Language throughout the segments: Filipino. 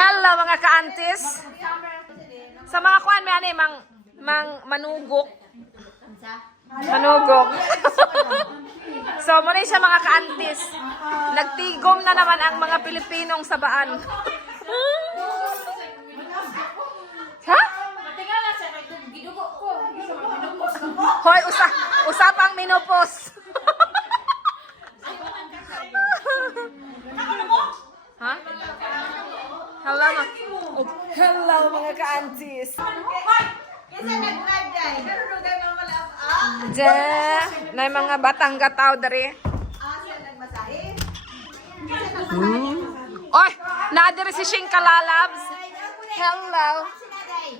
Hello mga ka-aunties. Sa mga kuan may ani manugok. Manugok. So muna siya mga ka-aunties. Nagtigom na naman ang mga Pilipinong sabaan. Ha? Hoy, usapang menopause. Ha? Hello, hello mga ka-aunties. Na mga batang gataw dari. Oy, naadiri si Shing Kalalabs. Hello.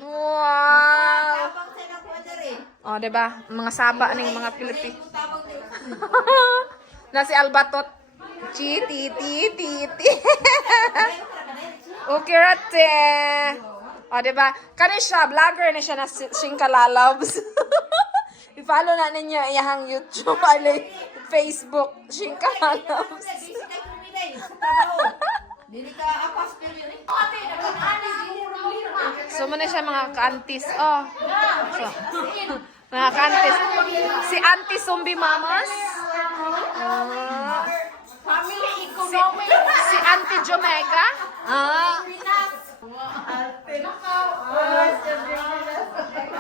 Wow. Oh, diba? Mga saba ning mga Pilipino. Na si Albatot. Chiti, titi. Okay, rate. O, diba? Kani siya, vlogger na siya na Shing Kalalabs. I-follow na ninyo iyahang YouTube, Facebook, Shing Kalalabs. So, muna siya mga ka-aunties. Oh. So, mga ka-aunties. Si Auntie Zombie Mamas. Si Auntie Jomega.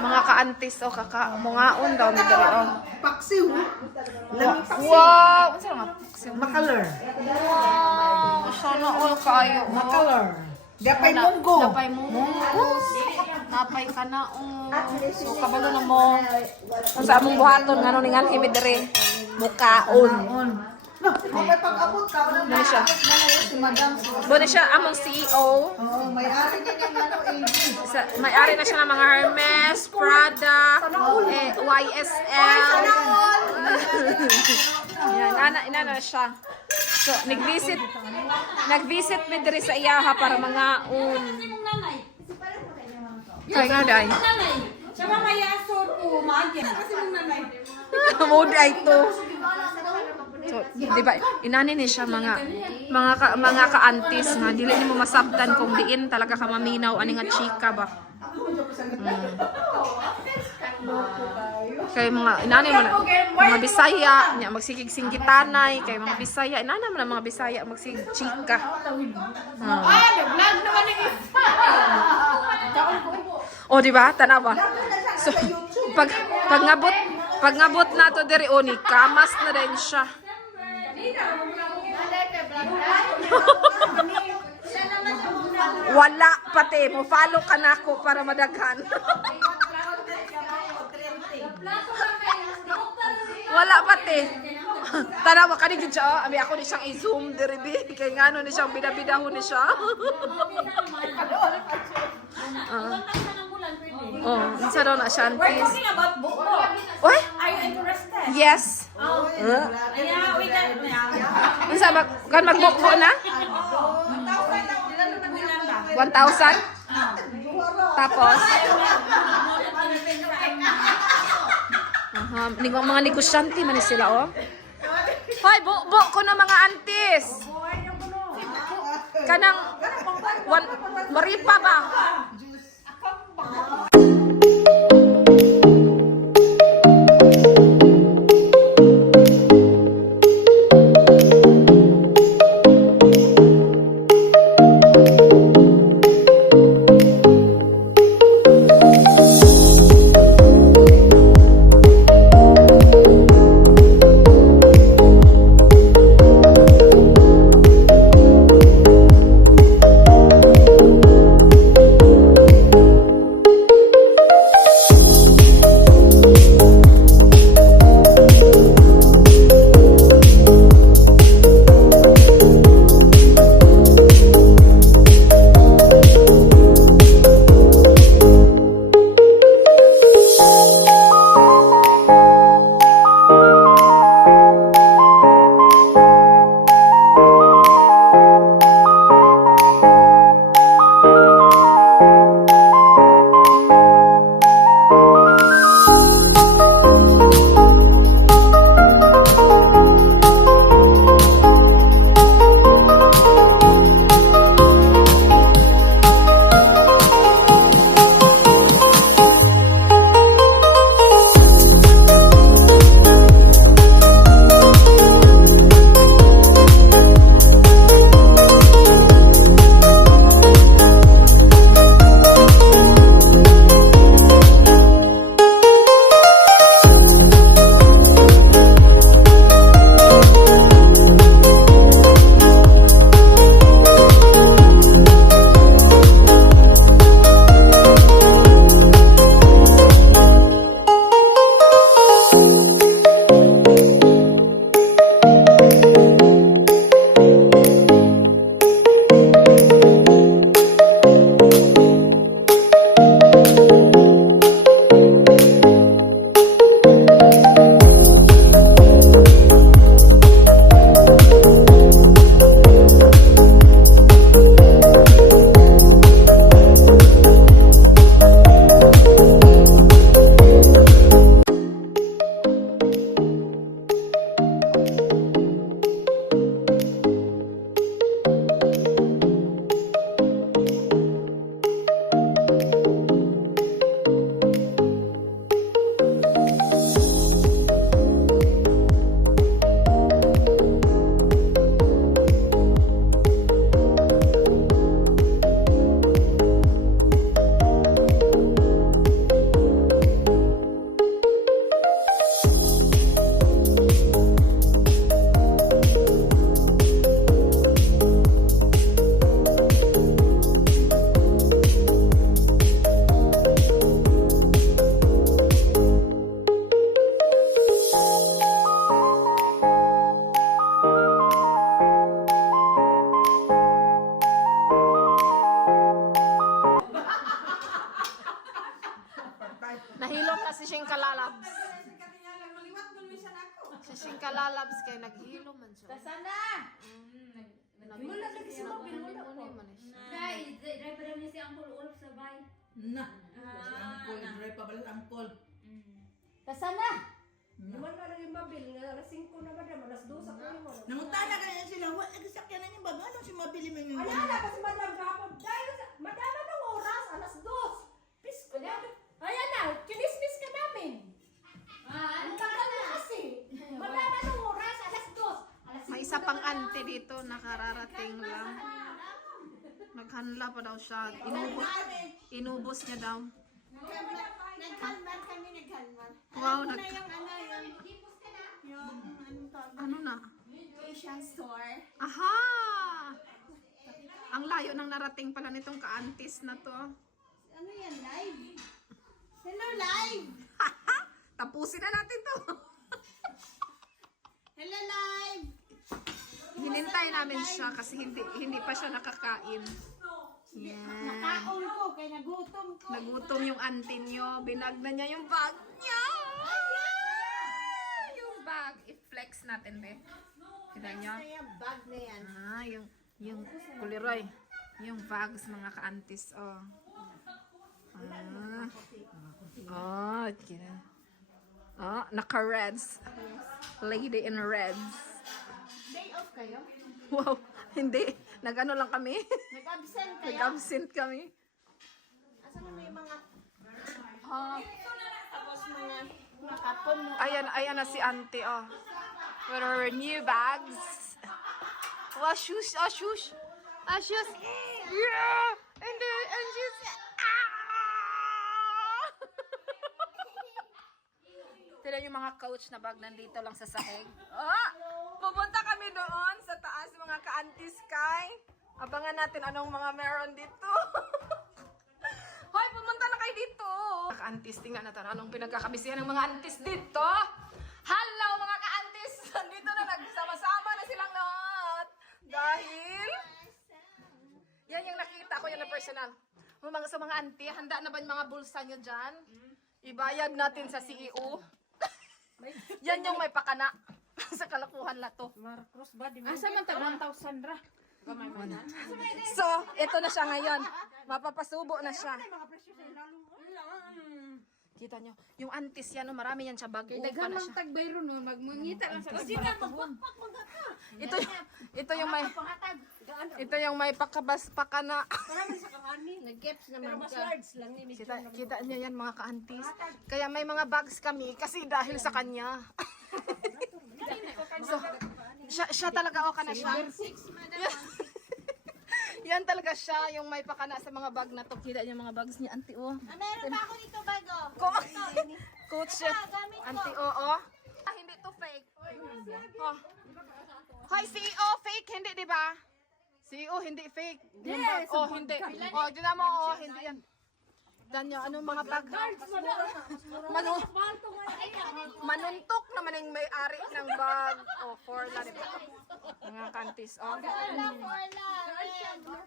Mga ka-aunties o mungaon daw ni dali oh. Paksiw. Wow, unsa nga paksiw? Makalor. Wow, sana all kayo. Makalor. Dapay munggo. Dapay munggo. Napay ka na so kabalo na mo. Unsa among buhaton ngano ningan himi diri? Bukaon. May pag-abot ka na Bone siya. si Madam. Bone siya among CEO. Oo, may-ari din yung May-ari na siya ng mga Hermes, Prada, YSL. Yan, inana siya. So, nag-visit mi diri sa iyaha para mga Kaya nga dai. Sa mga yasod ko, maagyan. Kasi mong nanay. Mood ay to. So, di ba, inani ni siya mga ka-aunties nga dili nimo masabtan kung diin talaga ka maminaw ani nga chika ba. Kay mga inani mo na mga Bisaya nya magsigig singgitanay kay mga Bisaya inana mo na mga Bisaya magsigig chika. Vlog naman ni O di ba? Tanawa. So pag ngabot na to diri oni kamas na din siya. Wala pati mo follow ka nako para madaghan. Wala pati. Tanawa kani gid siya, abi ako ni siyang i-zoom diri bi kay ngano ni siyang bidabidahon ni siya. Oh, unsa daw na siya aunties? Talking about book mo. Oy? Are you interested? Yes. Yeah, we got Unsa kan magbukbo na? 1,000? Tapos? Mga negosyante man sila oh. Hoy, bukbo ko na mga aunties. Kanang maripa ba? Na. Si Angkol, dry pa bala Angkol. Kasana? Naman na lang yung mabil, nga alas 5 na ba naman, alas 2 sa kulo mo. Nangutana ka na sila, wala nagsakyan na niya ba? Ano si mabili mo yung Ala, kasi madam gapon. Dahil madama ng oras, alas 2. Pisko na. Ayan na, kinismis ka namin. Ang tagal na kasi. Madama ng oras, alas 2. Alas May isa pang auntie dito, nakararating lang. Naghanla pa daw siya. Inubos niya daw. Nagkalman kami, nagkalman. Wow, Ano yung ano na? Asian store? Aha! Ang layo ng narating pala nitong ka-aunties na to. Ano yan, live? Hello, live! Tapusin na natin to. Hello, live! Hinintay namin siya kasi hindi pa siya nakakain. Yan. Nakaon ko, kaya nagutom ko. Nagutom yung auntie niyo. Binag na niya yung bag niya. Yung bag. I-flex natin, be. Kita niyo? Ano yung bag na yan? Yung kuliroy. Yung bags mga ka-aunties, oh. Kita. Naka-reds. Lady in reds. Day off kayo? Wow, hindi. Nag-ano lang kami. Nag-absent kayo? Nag-absent kami. Asan na may mga Ah, tapos mga kapon mo? ayan na si auntie, oh. With her new bags. Wow, shoes. Shoes. Yeah! And she's... Tignan yung mga coach na bag nandito lang sa sahig. Pupunta kami doon sa taas mga ka-auntie Sky. Abangan natin anong mga meron dito. Hoy, pumunta na kayo dito. Ka-aunties, tingnan natin anong pinagkakabisihan ng mga aunties dito. Hello mga ka-aunties. Nandito na nagsama-sama na silang lahat. Dahil... Yan yung nakita ko yan na personal. Sa mga auntie, handa na ba yung mga bulsa nyo dyan? Ibayad natin sa CEO. Yan yung may pakana sa kalakuhan na to. Marcos ba? Asa man tag 1,000 ra? So, ito na siya ngayon. Mapapasubo na siya. Mga presyo sa ilalong mo. Kita nyo, yung antis yan, no, marami yan siya bago. Daghan mang tagbayron mo, magmungita lang sa Kasi na, magpakpak mga ka. Ito yung may pakabas pakana. Marami sa kakani. nag-gaps Pero naman mas ka. large lang ni medyo. Kita nyo yan mga ka-antis. Kaya may mga bags kami kasi dahil sa kanya. So, siya talaga o ka na siya. 6 madam. Yan talaga siya, yung may pakana sa mga bag na to. Kita niyo mga bags niya, auntie, oh. Meron pa ako dito bago. Coach siya. Auntie, oo. Hindi to fake. Oh. Hoy, CEO, fake, hindi, di ba? CEO, hindi fake. Yes. Oh, hindi. Oh, tignan mo, oh, hindi yan. Danyo, anong mga bag? Manuntok naman yung may-ari ng bag. Oh, for la, di ba? Mga kantis, oh.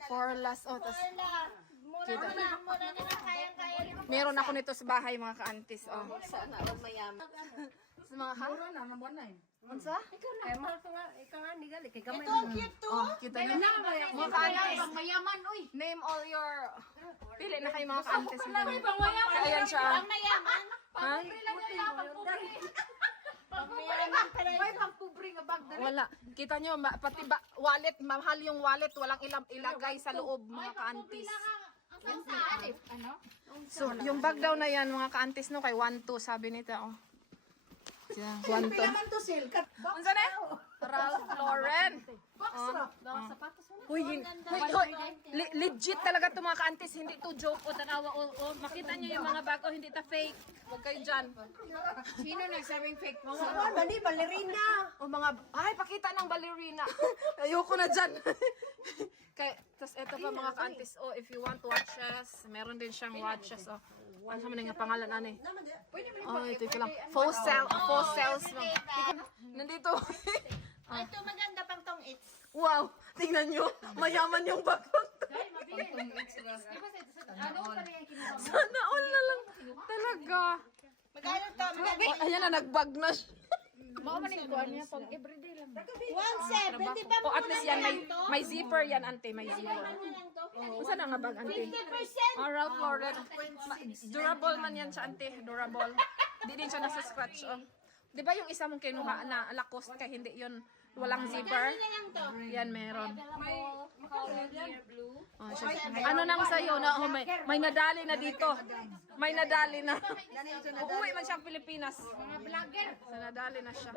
For last, oh, tas Mura na kayang-kaya. meron ako nito sa bahay, mga ka-antis, oh. Sana lang mayaman. Sa mga ha? Mura na, naman na eh. Unsa? Ay, mahal ka nga, ikaw nga, nigali. Kay gamay Ito, cute to. Oh, kita niyo. Mga ka-antis. Mayaman, uy. Name all your... Pili na kayo mga ka-antis. Mayaman. Ayan siya. Ang mayaman. Ha? Mayaman pa rin. Wala. Kita nyo, pati wallet, mahal yung wallet, walang ilagay sa loob, mga ka-antis. So, yung bag daw na yan, mga ka-antis, no, kay 1-2, sabi nito, oh. Yeah, 1-2. Naman to silkat. Unsa na? Ralph Lauren. Uy, legit talaga to mga ka-antis, hindi to joke o tanawa o makita nyo yung mga bag o hindi ta fake. Huwag kayo dyan. Sino nagsabing fake? Mga mali, balerina. O mga, ay, pakita ng ballerina. Ayoko na dyan. Tapos eto pa mga ka-antis, oh, if you want watches, meron din siyang watches, oh. Ano sa mga pangalan, ane? Oh, ito lang. Faux sales. Nandito. Ito maganda pang tong it's. Wow, tingnan nyo. Mayaman yung bag. Sana all na lang. Talaga. Magkano to? Oh, ayan na, nagbag na siya. Mao man yung kuha niya pang everyday lang. 170 pa O at least yan may zipper yan ante, may zipper. Unsa na nga bag ante? 50%. Ralph Lauren. Durable man yan siya ante, durable. Di din siya nasa scratch oh. 'Di ba yung isa mong kinuha na Lacoste kay hindi yun walang zipper? Yan meron. Oh, siya. Ano nang sayo na oh, may nadali na dito. May nadali na. Uuwi man siyang Pilipinas. Mga vlogger. Sa nadali na siya.